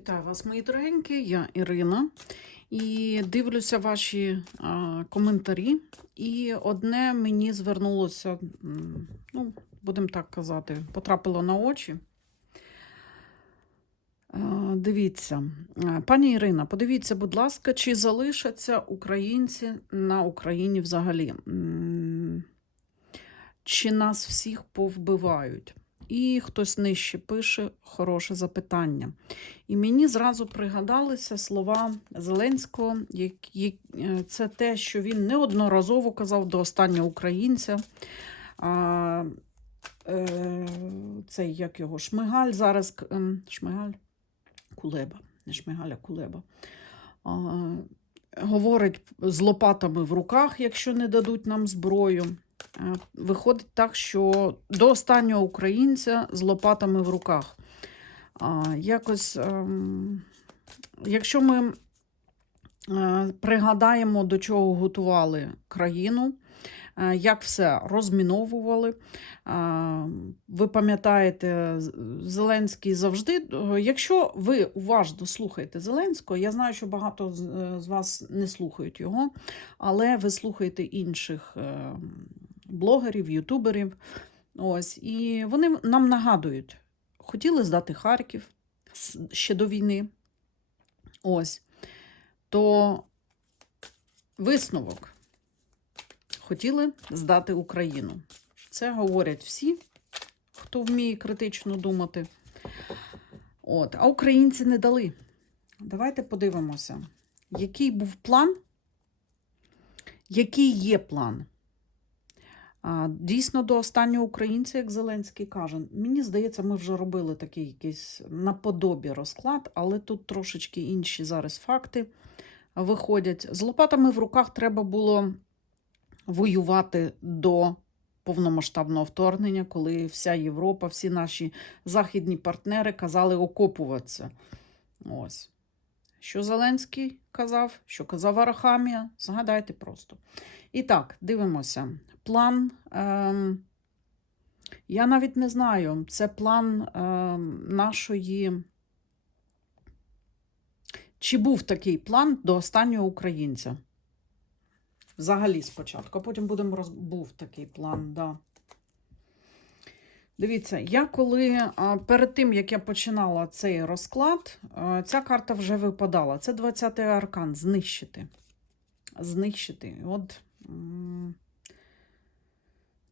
Вітаю вас, мої дорогенькі, я Ірина. І дивлюся ваші а, коментарі. І одне мені звернулося, ну, будемо так казати, потрапило на очі. А, Дивіться, пані Ірина, подивіться, будь ласка, чи залишаться українці на Україні взагалі? Чи нас всіх повбивають? І хтось нижче пише хороше запитання. І мені зразу пригадалися слова Зеленського, е, це те, що він неодноразово казав до останнього українця. Е, Цей як його Шмигаль зараз ем, Шмигаль Кулеба, не Шмигаль, а Кулеба. Говорить з лопатами в руках, якщо не дадуть нам зброю. Е, Виходить так, що до останнього українця з лопатами в руках. Якось, ем, якщо ми е, пригадаємо, до чого готували країну, е, як все розміновували. Ви пам'ятаєте, Зеленський завжди. Якщо ви уважно слухаєте Зеленського, я знаю, що багато з вас не слухають його, але ви слухаєте інших е, блогерів, ютуберів. Ось, і вони нам нагадують, хотіли здати Харків ще до війни. Ось. То висновок. Хотіли здати Україну. Це говорять всі, хто вміє критично думати. От. А українці не дали. Давайте подивимося, який був план, який є план. Дійсно, до останнього українця, як Зеленський каже, мені здається, ми вже робили такий якийсь наподобі розклад, але тут трошечки інші зараз факти виходять. З лопатами в руках треба було воювати до повномасштабного вторгнення, коли вся Європа, всі наші західні партнери казали окопуватися. Ось. Що Зеленський казав, що казав Арахамія, згадайте просто. І так, дивимося. План. Ем, я навіть не знаю, це план ем, нашої. Чи був такий план до останнього українця? Взагалі спочатку, а потім будемо роз... був такий план, да. Дивіться, я коли перед тим, як я починала цей розклад, ця карта вже випадала. Це 20-й аркан знищити. Знищити. От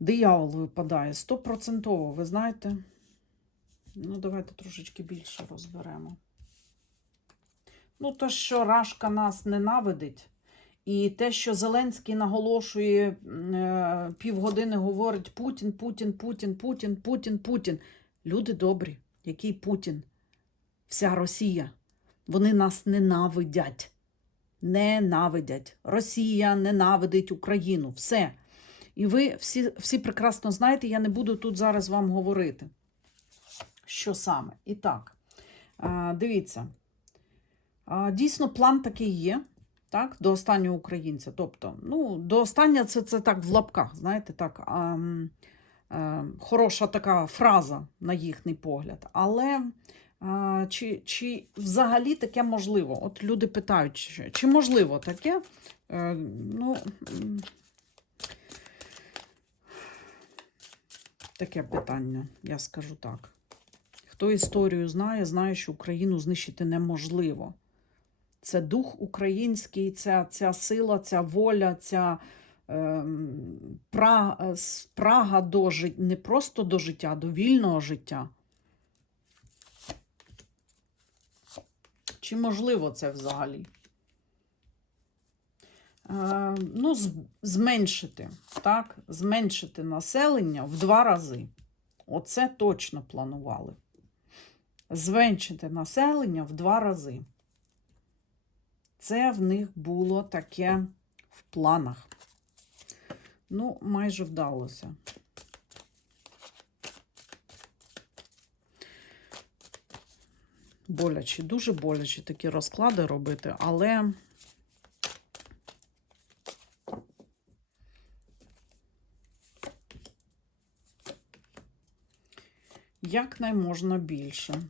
диявол випадає стопроцентово, ви знаєте? Ну, давайте трошечки більше розберемо. Ну, то, що Рашка нас ненавидить, і те, що Зеленський наголошує е, півгодини, говорить Путін, Путін, Путін, Путін, Путін, Путін. Люди добрі, який Путін? Вся Росія. Вони нас ненавидять. Ненавидять. Росія ненавидить Україну. Все. І ви всі, всі прекрасно знаєте, я не буду тут зараз вам говорити. Що саме? І так, дивіться. Дійсно, план такий є, так, до останнього українця. Тобто, ну, до останнього це, це так в лапках, знаєте, так, а, м, е, хороша така фраза на їхній погляд. Але а, чи, чи взагалі таке можливо? От люди питають, чи, чи можливо таке? Е, ну, таке питання, я скажу так. Хто історію знає, знає, що Україну знищити неможливо. Це дух український, ця, ця сила, ця воля, ця ем, пра, е, спрага до життя, не просто до життя, до вільного життя. Чи можливо це взагалі? Е, ну, зменшити, так? Зменшити населення в два рази. Оце точно планували. Зменшити населення в два рази. Це в них було таке в планах. Ну, майже вдалося. Боляче, дуже боляче такі розклади робити, але як найможна більше.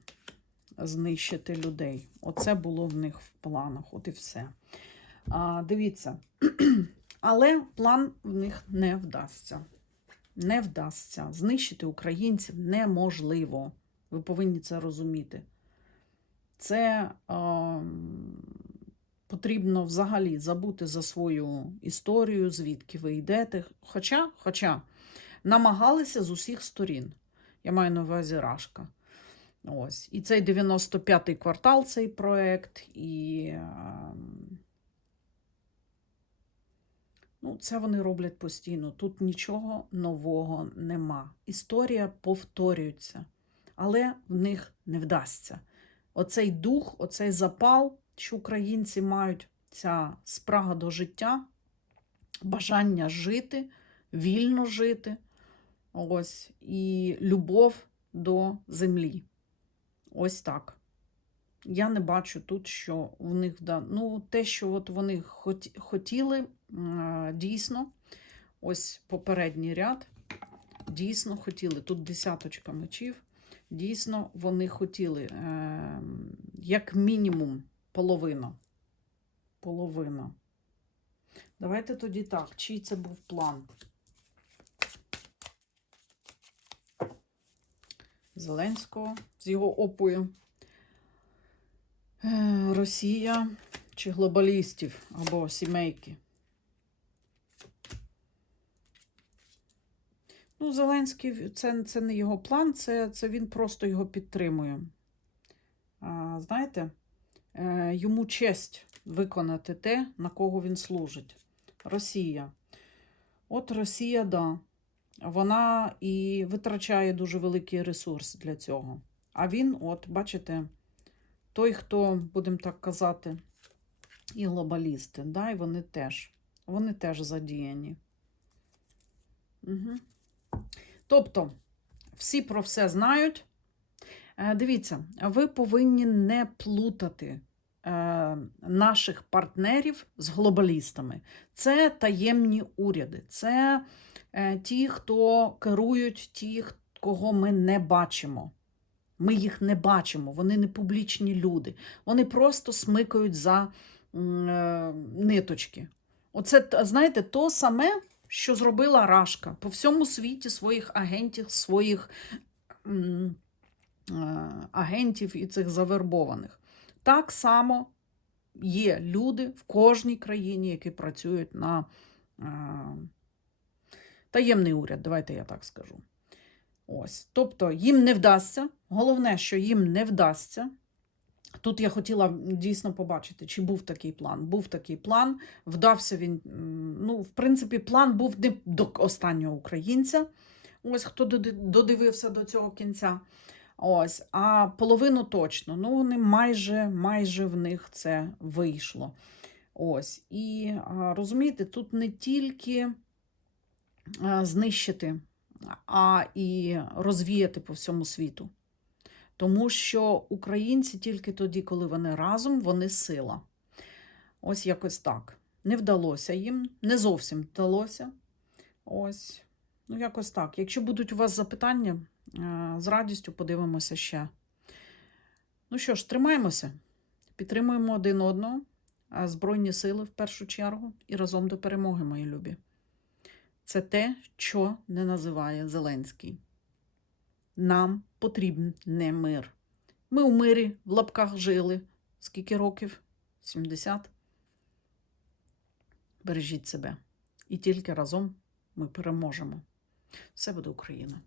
Знищити людей. Оце було в них в планах, от і все. А, дивіться, але план в них не вдасться. Не вдасться. Знищити українців неможливо. Ви повинні це розуміти. Це а, потрібно взагалі забути за свою історію, звідки ви йдете. Хоча, хоча намагалися з усіх сторін. Я маю на увазі Рашка. Ось. І цей 95-й квартал, цей проект, і ем, ну, це вони роблять постійно. Тут нічого нового нема. Історія повторюється, але в них не вдасться. Оцей дух, оцей запал, що українці мають, ця спрага до життя, бажання жити, вільно жити. Ось, і любов до землі. Ось так. Я не бачу тут, що в них да, ну, те, що от вони хотіли, дійсно, ось попередній ряд, дійсно хотіли. Тут десяточка мечів. Дійсно, вони хотіли, е, як мінімум, половина. Половина. Давайте тоді так, чий це був план? Зеленського з його опою. Е, Росія чи глобалістів або сімейки. Ну, Зеленський це, це не його план, це, це він просто його підтримує. А, знаєте, е, йому честь виконати те, на кого він служить. Росія. От Росія, да. Вона і витрачає дуже великий ресурс для цього. А він, от, бачите, той, хто, будемо так казати, і глобалісти, да, і вони теж. Вони теж задіяні. Угу. Тобто, всі про все знають. Е, Дивіться, ви повинні не плутати е, наших партнерів з глобалістами. Це таємні уряди, це ті, хто керують ті, кого ми не бачимо. Ми їх не бачимо, вони не публічні люди. Вони просто смикають за е, ниточки. Оце, знаєте, то саме, що зробила Рашка по всьому світі своїх агентів, своїх е, агентів і цих завербованих. Так само є люди в кожній країні, які працюють на е, таємний уряд, давайте я так скажу. Ось. Тобто їм не вдасться. Головне, що їм не вдасться. Тут я хотіла дійсно побачити, чи був такий план. Був такий план, вдався він. Ну, в принципі, план був не до останнього українця. Ось хто додивився до цього кінця. Ось, а половину точно. Ну, вони майже, майже в них це вийшло. Ось. І розумієте, тут не тільки знищити, а і розвіяти по всьому світу. Тому що українці тільки тоді, коли вони разом, вони сила. Ось якось так. Не вдалося їм, не зовсім вдалося. Ось, ну якось так. Якщо будуть у вас запитання, е, з радістю подивимося ще. Ну що ж, тримаємося, підтримуємо один одного, Збройні сили в першу чергу, і разом до перемоги, мої любі. Це те, що не називає Зеленський. Нам потрібен не мир. Ми у мирі в лапках жили. Скільки років? 70. Бережіть себе. І тільки разом ми переможемо. Все буде Україна.